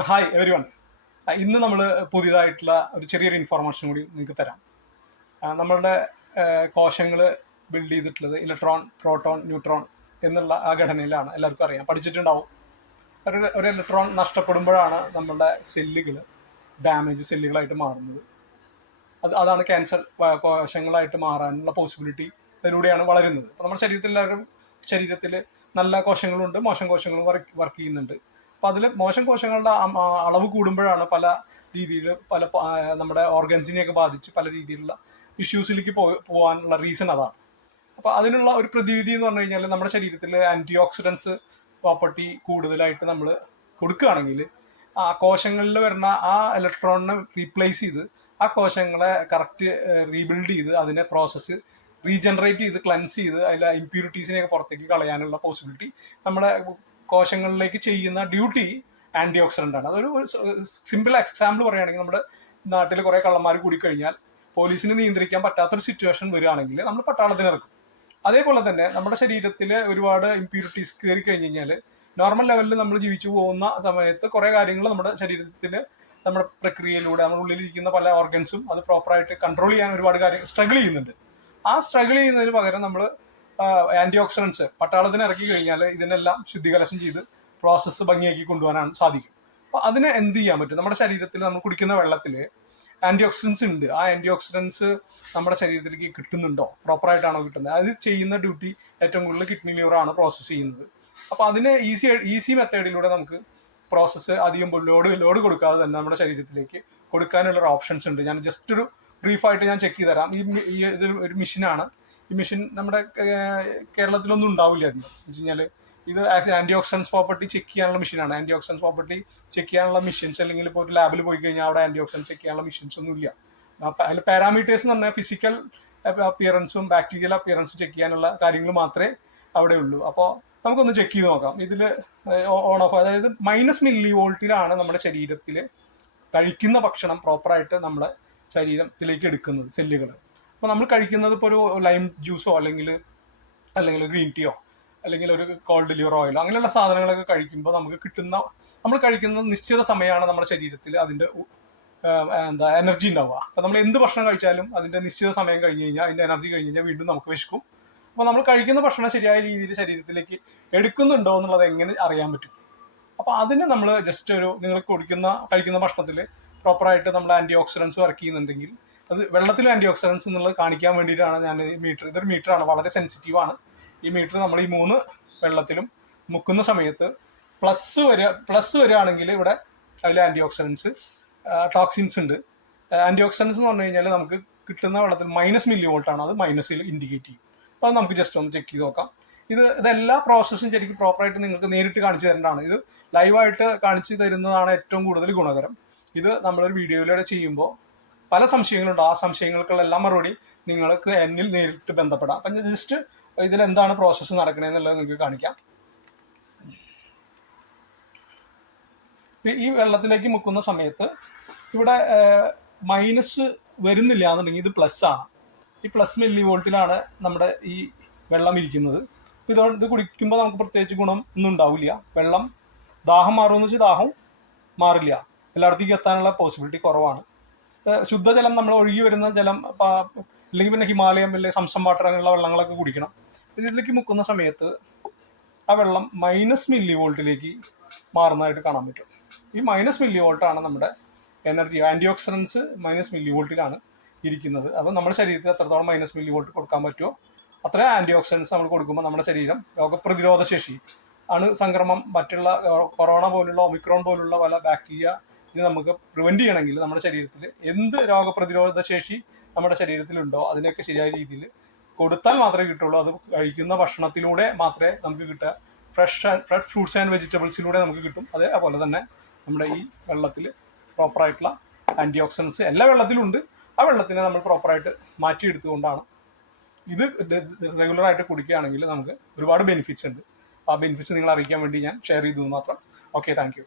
Hi every one ഇന്ന് നമ്മൾ പുതിയതായിട്ടുള്ള ഒരു ചെറിയൊരു ഇൻഫോർമേഷൻ കൂടി നിങ്ങൾക്ക് തരാം. നമ്മളുടെ കോശങ്ങൾ ബിൽഡ് ചെയ്തിട്ടുള്ളത് ഇലക്ട്രോൺ പ്രോട്ടോൺ ന്യൂട്രോൺ എന്നുള്ള ആ ഘടനയിലാണ് എല്ലാവർക്കും അറിയാം. പഠിച്ചിട്ടുണ്ടാവും. ഒരു ഒരു ഇലക്ട്രോൺ നഷ്ടപ്പെടുമ്പോഴാണ് നമ്മളുടെ സെല്ലുകൾ ഡാമേജ് സെല്ലുകളായിട്ട് മാറുന്നത്. അത് അതാണ് ക്യാൻസർ കോശങ്ങളായിട്ട് മാറാനുള്ള പോസിബിലിറ്റി അതിലൂടെയാണ് വളരുന്നത്. അപ്പോൾ നമ്മുടെ ശരീരത്തിൽ എല്ലാവരും ശരീരത്തിൽ നല്ല കോശങ്ങളുണ്ട് മോശം കോശങ്ങളും വർക്ക് വർക്ക് ചെയ്യുന്നുണ്ട്. അപ്പോൾ അതിൽ മോശം കോശങ്ങളുടെ അളവ് കൂടുമ്പോഴാണ് പല രീതിയിൽ പല നമ്മുടെ ഓർഗൻസിനെയൊക്കെ ബാധിച്ച് പല രീതിയിലുള്ള ഇഷ്യൂസിലേക്ക് പോകാനുള്ള റീസൺ അതാണ്. അപ്പോൾ അതിനുള്ള ഒരു പ്രതിവിധി എന്ന് പറഞ്ഞു കഴിഞ്ഞാൽ നമ്മുടെ ശരീരത്തിൽ ആന്റി ഓക്സിഡൻസ് പ്രോപ്പർട്ടി കൂടുതലായിട്ട് നമ്മൾ കൊടുക്കുകയാണെങ്കിൽ ആ കോശങ്ങളിൽ വരുന്ന ആ ഇലക്ട്രോണിനെ റീപ്ലേസ് ചെയ്ത് ആ കോശങ്ങളെ കറക്റ്റ് റീബിൽഡ് ചെയ്ത് അതിനെ പ്രോസസ്സ് റീജനറേറ്റ് ചെയ്ത് ക്ലൻസ് ചെയ്ത് അതിലെ ഇമ്പ്യൂരിറ്റീസിനെയൊക്കെ പുറത്തേക്ക് കളയാനുള്ള പോസിബിലിറ്റി നമ്മുടെ കോശങ്ങളിലേക്ക് ചെയ്യുന്ന ഡ്യൂട്ടി ആന്റി ഓക്സിഡന്റ് ആണ്. അതൊരു സിമ്പിൾ എക്സാമ്പിൾ പറയുകയാണെങ്കിൽ നമ്മുടെ നാട്ടിൽ കുറെ കള്ളന്മാർ കൂടിക്കഴിഞ്ഞാൽ പോലീസിന് നിയന്ത്രിക്കാൻ പറ്റാത്തൊരു സിറ്റുവേഷൻ വരികയാണെങ്കിൽ നമ്മൾ പട്ടാളത്തിന് ഇറക്കും അതേപോലെ തന്നെ നമ്മുടെ ശരീരത്തിൽ ഒരുപാട് ഇമ്പ്യൂരിറ്റീസ് കയറി കഴിഞ്ഞ് കഴിഞ്ഞാൽ നോർമൽ ലെവലിൽ നമ്മൾ ജീവിച്ചു പോകുന്ന സമയത്ത് കുറേ കാര്യങ്ങൾ നമ്മുടെ ശരീരത്തിൽ നമ്മുടെ പ്രക്രിയയിലൂടെ നമ്മുടെ ഉള്ളിലിരിക്കുന്ന പല ഓർഗൻസും അത് പ്രോപ്പറായിട്ട് കൺട്രോൾ ചെയ്യാൻ ഒരുപാട് കാര്യം സ്ട്രഗിൾ ചെയ്യുന്നുണ്ട്. ആ സ്ട്രഗിൾ ചെയ്യുന്നതിന് പകരം നമ്മൾ ആന്റി ഓക്സിഡൻസ് പട്ടാളത്തിന് ഇറക്കി കഴിഞ്ഞാൽ ഇതിനെല്ലാം ശുദ്ധികലശം ചെയ്ത് പ്രോസസ്സ് ഭംഗിയാക്കി കൊണ്ടുപോകാനാണ് സാധിക്കും. അപ്പോൾ അതിനെ എന്ത് ചെയ്യാൻ പറ്റും? നമ്മുടെ ശരീരത്തിൽ നമ്മൾ കുടിക്കുന്ന വെള്ളത്തിൽ ആന്റി ഓക്സിഡൻസ് ഉണ്ട്. ആ ആന്റി ഓക്സിഡൻസ് നമ്മുടെ ശരീരത്തിലേക്ക് കിട്ടുന്നുണ്ടോ? പ്രോപ്പറായിട്ടാണോ കിട്ടുന്നത്? അത് ചെയ്യുന്ന ഡ്യൂട്ടി ഏറ്റവും കൂടുതൽ കിഡ്നി ലിവറാണ് പ്രോസസ്സ് ചെയ്യുന്നത്. അപ്പോൾ അതിനെ ഈസി ഈസി മെത്തേഡിലൂടെ നമുക്ക് പ്രോസസ്സ് അധികം ലോഡ് ലോഡ് കൊടുക്കാതെ തന്നെ നമ്മുടെ ശരീരത്തിലേക്ക് കൊടുക്കാനുള്ള ഓപ്ഷൻസ് ഉണ്ട്. ഞാൻ ജസ്റ്റ് ഒരു ബ്രീഫായിട്ട് ഞാൻ ചെക്ക് ചെയ്ത് തരാം ഈ ഇത് ഒരു മെഷീനാണ് ഈ മെഷീൻ നമ്മുടെ കേരളത്തിലൊന്നും ഉണ്ടാവില്ല അധികം. എന്ന് വെച്ച് കഴിഞ്ഞാൽ ഇത് ആന്റി ഓക്സിഡൻസ് പ്രോപ്പർട്ടി ചെക്ക് ചെയ്യാനുള്ള മെഷീനാണ് ആന്റി ഓക്സിഡൻസ് പ്രോപ്പർട്ടി ചെക്ക് ചെയ്യാനുള്ള മെഷീൻസ് അല്ലെങ്കിൽ ഇപ്പോൾ ഒരു ലാബിൽ പോയി കഴിഞ്ഞാൽ അവിടെ ആന്റി ഓക്സിഡൻസ് ചെക്ക് ചെയ്യാനുള്ള മെഷീൻസ് ഒന്നും ഇല്ല. അതിൽ പാരാമീറ്റേഴ്സ് എന്ന് പറഞ്ഞാൽ ഫിസിക്കൽ അപ്പിയറൻസും ബാക്ടീരിയൽ അപ്പിയറൻസും ചെക്ക് ചെയ്യാനുള്ള കാര്യങ്ങൾ മാത്രമേ അവിടെ ഉള്ളൂ. അപ്പോൾ നമുക്കൊന്ന് ചെക്ക് ചെയ്ത് നോക്കാം. ഇതിൽ ഓൺ ഓഫ് അതായത് മൈനസ് മില്ലി വോൾട്ടിലാണ് നമ്മുടെ ശരീരത്തിൽ കഴിക്കുന്ന ഭക്ഷണം പ്രോപ്പറായിട്ട് നമ്മുടെ ശരീരത്തിലേക്ക് എടുക്കുന്നത് സെല്ലുകൾ അപ്പോൾ നമ്മൾ കഴിക്കുന്നത് ഇപ്പോൾ ഒരു ലൈം ജ്യൂസോ അല്ലെങ്കിൽ അല്ലെങ്കിൽ ഗ്രീൻ ടീയോ അല്ലെങ്കിൽ ഒരു കോൾഡ് ലിവർ ഓയിലോ അങ്ങനെയുള്ള സാധനങ്ങളൊക്കെ കഴിക്കുമ്പോൾ നമുക്ക് കിട്ടുന്ന നമ്മൾ കഴിക്കുന്ന നിശ്ചിത സമയമാണ് നമ്മുടെ ശരീരത്തിൽ അതിന്റെ എന്താ എനർജി ഉണ്ടാവുക. അപ്പോൾ നമ്മൾ എന്ത് ഭക്ഷണം കഴിച്ചാലും അതിന്റെ നിശ്ചിത സമയം കഴിഞ്ഞ് കഴിഞ്ഞാൽ അതിന്റെ എനർജി കഴിഞ്ഞ് കഴിഞ്ഞാൽ വീണ്ടും നമുക്ക് വിശക്കും. അപ്പോൾ നമ്മൾ കഴിക്കുന്ന ഭക്ഷണം ശരിയായ രീതിയിൽ ശരീരത്തിലേക്ക് എടുക്കുന്നുണ്ടോ എന്നുള്ളത് എങ്ങനെ അറിയാൻ പറ്റും? അപ്പോൾ അതിന് നമ്മൾ ജസ്റ്റ് ഒരു നിങ്ങൾ കുടിക്കുന്ന കഴിക്കുന്ന ഭക്ഷണത്തിൽ പ്രോപ്പറായിട്ട് നമ്മൾ ആന്റി ഓക്സിഡൻസ് വർക്ക് ചെയ്യുന്നുണ്ടെങ്കിൽ അത് വെള്ളത്തിൽ ആന്റി ഓക്സിഡൻസ് എന്നുള്ളത് കാണിക്കാൻ വേണ്ടിയിട്ടാണ് ഞാൻ ഈ മീറ്റർ ഇതൊരു ആണ് വളരെ സെൻസിറ്റീവ് ആണ്. ഈ മീറ്റർ നമ്മൾ ഈ മൂന്ന് വെള്ളത്തിലും മുക്കുന്ന സമയത്ത് പ്ലസ് വരിക പ്ലസ് വരികയാണെങ്കിൽ ഇവിടെ അതിൽ ആന്റി ഓക്സിഡൻസ് ടോക്സിൻസ് ഉണ്ട്. ആന്റി ഓക്സിഡൻസ് എന്ന് പറഞ്ഞു കഴിഞ്ഞാൽ നമുക്ക് കിട്ടുന്ന വെള്ളത്തിൽ മൈനസ് മില്ലി വോൾട്ടാണ് അത് മൈനസിൽ ഇൻഡിക്കേറ്റ് ചെയ്യും. അപ്പോൾ അത് നമുക്ക് ജസ്റ്റ് ഒന്ന് ചെക്ക് ചെയ്ത് നോക്കാം. ഇത് ഇതെല്ലാ പ്രോസസ്സും ശരിക്കും പ്രോപ്പറായിട്ട് നിങ്ങൾക്ക് നേരിട്ട് കാണിച്ചു തരേണ്ടതാണ്. ഇത് ലൈവായിട്ട് കാണിച്ചു തരുന്നതാണ് ഏറ്റവും കൂടുതൽ ഗുണകരം. ഇത് നമ്മളൊരു വീഡിയോയിലൂടെ ചെയ്യുമ്പോൾ പല സംശയങ്ങളുണ്ട്. ആ സംശയങ്ങൾക്കുള്ള മറുപടി നിങ്ങൾക്ക് എന്നിൽ നേരിട്ട് ബന്ധപ്പെടാം. അപ്പം ജസ്റ്റ് ഇതിൽ എന്താണ് പ്രോസസ്സ് നടക്കണതെന്നുള്ളത് നിങ്ങൾക്ക് കാണിക്കാം. ഈ- വെള്ളത്തിലേക്ക് മുക്കുന്ന സമയത്ത് ഇവിടെ മൈനസ് വരുന്നില്ല എന്നുണ്ടെങ്കിൽ ഇത് പ്ലസ് ആണ്. ഈ പ്ലസ് മില്ലി വോൾട്ടിലാണ് നമ്മുടെ ഈ വെള്ളം ഇരിക്കുന്നത്. ഇതുകൊണ്ട് ഇത് കുടിക്കുമ്പോൾ നമുക്ക് പ്രത്യേകിച്ച് ഗുണം ഒന്നും ഉണ്ടാവില്ല. വെള്ളം ദാഹം മാറുമെന്ന് വെച്ചാൽ ദാഹം മാറില്ല. എല്ലായിടത്തേക്ക് എത്താനുള്ള പോസിബിലിറ്റി കുറവാണ്. ശുദ്ധജലം നമ്മൾ ഒഴുകി വരുന്ന ജലം അല്ലെങ്കിൽ പിന്നെ ഹിമാലയം അല്ലെങ്കിൽ സംസം വാട്ടർ അങ്ങനെയുള്ള വെള്ളങ്ങളൊക്കെ കുടിക്കണം. ഇതിലേക്ക് മുക്കുന്ന സമയത്ത് ആ വെള്ളം മൈനസ് മില്ലി വോൾട്ടിലേക്ക് മാറുന്നതായിട്ട് കാണാൻ പറ്റും. ഈ മൈനസ് മില്ലി വോൾട്ടാണ് നമ്മുടെ energy antioxidants minus milli വോൾട്ടിലാണ് ഇരിക്കുന്നത്. അപ്പോൾ നമ്മുടെ ശരീരത്തിൽ എത്രത്തോളം മൈനസ് മില്ലി വോൾട്ട് കൊടുക്കാൻ പറ്റുമോ അത്രയും ആന്റി ഓക്സിഡൻസ് നമ്മൾ കൊടുക്കുമ്പോൾ നമ്മുടെ ശരീരം രോഗപ്രതിരോധ ശേഷി അണു സംക്രമം മറ്റുള്ള കൊറോണ പോലുള്ള ഒമിക്രോൺ പോലുള്ള പല ബാക്ടീരിയ ഇത് നമുക്ക് പ്രിവെന്റ് ചെയ്യണമെങ്കിൽ നമ്മുടെ ശരീരത്തിൽ എന്ത് രോഗപ്രതിരോധ ശേഷി നമ്മുടെ ശരീരത്തിലുണ്ടോ അതിനൊക്കെ ശരിയായ രീതിയിൽ കൊടുത്താൽ മാത്രമേ കിട്ടുള്ളൂ. അത് കഴിക്കുന്ന ഭക്ഷണത്തിലൂടെ മാത്രമേ നമുക്ക് കിട്ടുക. ഫ്രഷ് ഫ്രഷ് ഫ്രൂട്ട്സ് ആൻഡ് വെജിറ്റബിൾസിലൂടെ നമുക്ക് കിട്ടും. അതേപോലെ തന്നെ നമ്മുടെ ഈ വെള്ളത്തിൽ പ്രോപ്പറായിട്ടുള്ള ആന്റി ഓക്സിഡൻസ് എല്ലാ വെള്ളത്തിലും ഉണ്ട് ആ വെള്ളത്തിനെ നമ്മൾ പ്രോപ്പറായിട്ട് മാറ്റിയെടുത്തുകൊണ്ടാണ് ഇത് റെഗുലറായിട്ട് കുടിക്കുകയാണെങ്കിൽ നമുക്ക് ഒരുപാട് ബെനിഫിറ്റ്സ് ഉണ്ട്. ആ ബെനിഫിറ്റ്സ് നിങ്ങൾ അറിയിക്കാൻ വേണ്ടി ഞാൻ ഷെയർ ചെയ്തു മാത്രം. Okay thank